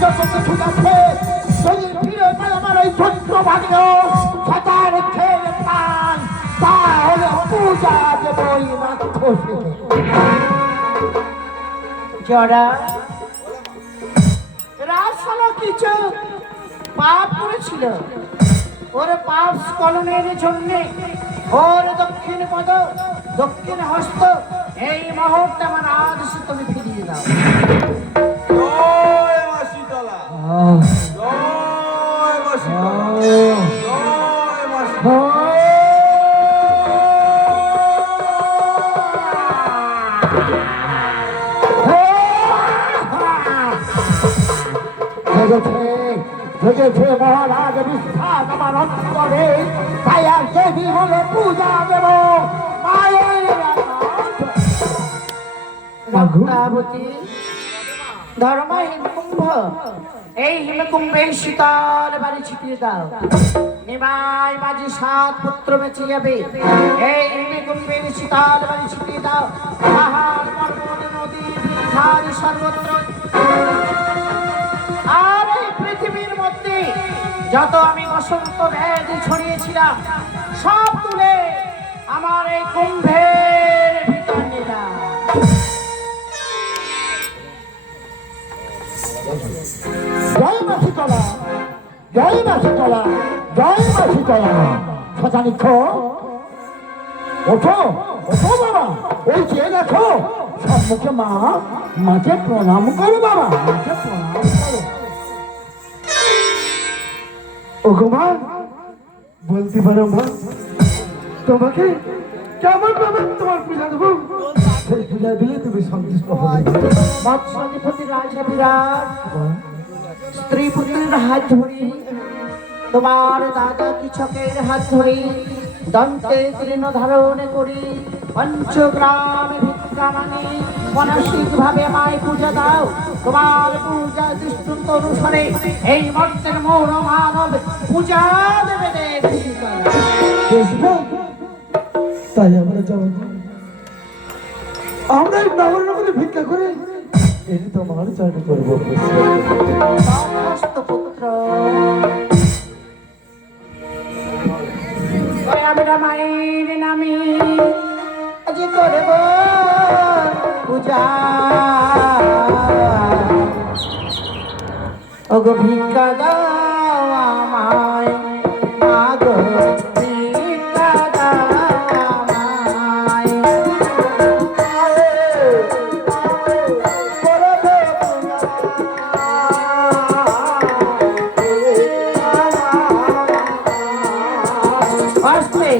যত কিছু আছে যদি ফিরে পায় আমার এই ছোট্ট ভাগ্য সাঁতার খেয়ে প্রাণ তাহলে পূজা দেবই রাক্ষসীকে। জরা রাজশালা কিছু পাপ করেছিল, ওর পাপ স্খলনের জন্য ওর দক্ষিণ পদ দক্ষিণ হস্ত এই মুহূর্তে আমার আদেশ তুমি ফিরিয়ে দাও। জয় মা শীতলা, জয় মা শীতলা, জয় মা শীতলা। জেগেছে মহারাজ বিশ্বাস আমার অন্তরে, তাই আর দেবী বলে পূজা দেব মায়ের। ভক্তাবতী ধর্ম হিমকুম্ভ, এই হিমকুম্ভে শীতল বাড়ি ছিটিয়ে দাও। নিমাই মাঝি 7 পুত্র বেঁচে যাবে। এই হিমকুম্ভের শীতল বাড়ি ছিটিয়ে দাও। পাহাড় পর্বত নদী বৃক্ষার সর্বত্র, আর এই পৃথিবীর মধ্যে যত আমি বসন্ত ব্যাধি ছড়িয়েছিলাম সব তুলে আমার এই কুম্ভের ভিতর নিয়ে দাও। জয় মা শীতলা, জয় মা শীতলা, জয় মা শীতলা। শতানিক্ষ ওঠো, ওঠো বাবা, ওই চেয়ে দেখো সম্মুখে মা, মাকে প্রণাম করো বাবা, মাকে প্রণাম করো। ওগো মা, বলতে পারো মা, তোমাকে কেমন ভাবে তোমার পূজা দেবো? সেই পূজা দিলে তুমি সন্তুষ্ট হবে। মৎস্যধিপতি রাজা বিরাট স্ত্রী পুত্রের হাত ধরি, তোমার দাদা কিচকের হাত ধরি, দন্তে তৃণ ধারণ করি, পঞ্চগ্রামে ভিক্ষা মানি, মানসিক ভাবে মায় পূজা দাও। তোমার পূজা দৃষ্টান্ত অনুসারে এই মর্তের মৌন মানব পূজা দেবে দেবী। তাই আমরা যাবো, আমরা এই নগরের মধ্যে ভিক্ষা করে এটি তোমার চাকরি করবো। পুত্র আমরা মায়ের নামে আজ করব পূজা। ওগো ভিক্ষা দাও আমায়, মাগো ভিক্ষা দাও আমায়। আসলে